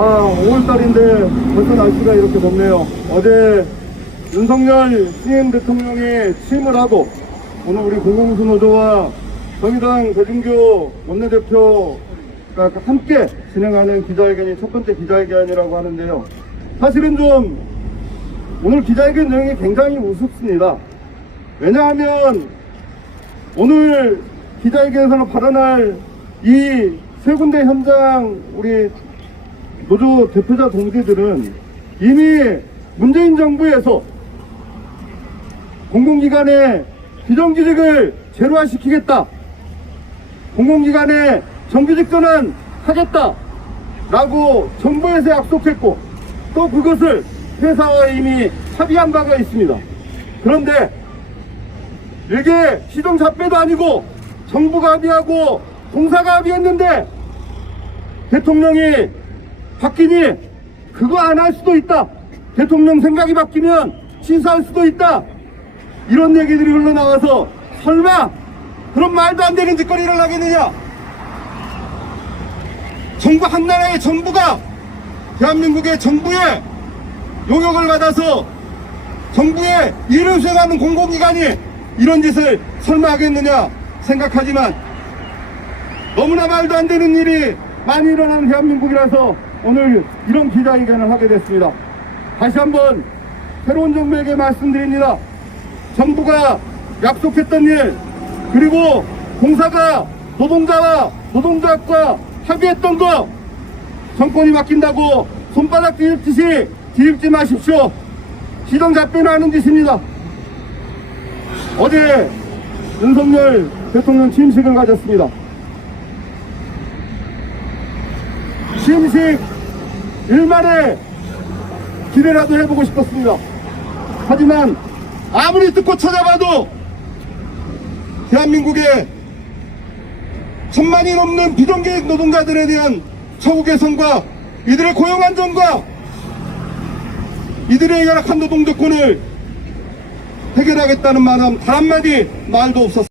아, 5월달인데 벌써 날씨가 이렇게 덥네요. 어제 윤석열 CM 대통령이 취임을 하고 오늘 우리 공공수노조와 정의당 대중교 원내대표가 함께 진행하는 기자회견이 첫 번째 기자회견이라고 하는데요. 사실은 좀 오늘 기자회견 내용이 굉장히 우습습니다. 왜냐하면 오늘 기자회견에서는 발언할 이 세 군데 현장 우리 노조 대표자 동지들은 이미 문재인 정부에서 공공기관의 비정규직을 제로화시키겠다. 공공기관의 정규직 전환 하겠다. 라고 정부에서 약속했고 또 그것을 회사와 이미 합의한 바가 있습니다. 그런데 이게 시정잡배도 아니고 정부가 합의하고 공사가 합의했는데 대통령이 바뀌니 그거 안 할 수도 있다. 대통령 생각이 바뀌면 취소할 수도 있다. 이런 얘기들이 흘러나와서 설마 그런 말도 안 되는 짓거리를 하겠느냐? 정부 한 나라의 정부가 대한민국의 정부의 용역을 받아서 정부의 일을 수행하는 공공기관이 이런 짓을 설마 하겠느냐 생각하지만 너무나 말도 안 되는 일이 많이 일어나는 대한민국이라서 오늘 이런 기자회견을 하게 됐습니다. 다시 한번 새로운 정부에게 말씀드립니다. 정부가 약속했던 일 그리고 공사가 노동자와 노동조합과 합의했던 거 정권이 맡긴다고 손바닥 뒤집듯이 뒤집지 마십시오. 시정잡배는 하는 짓입니다. 어제 윤석열 대통령 취임식을 가졌습니다. 취임식 일만에 기대라도 해보고 싶었습니다. 하지만 아무리 듣고 찾아봐도 대한민국의 천만이 넘는 비정규직 노동자들에 대한 처우 개선과 이들의 고용 안정과 이들의 열악한 노동 조건을 해결하겠다는 말단 한마디 말도 없었습니다.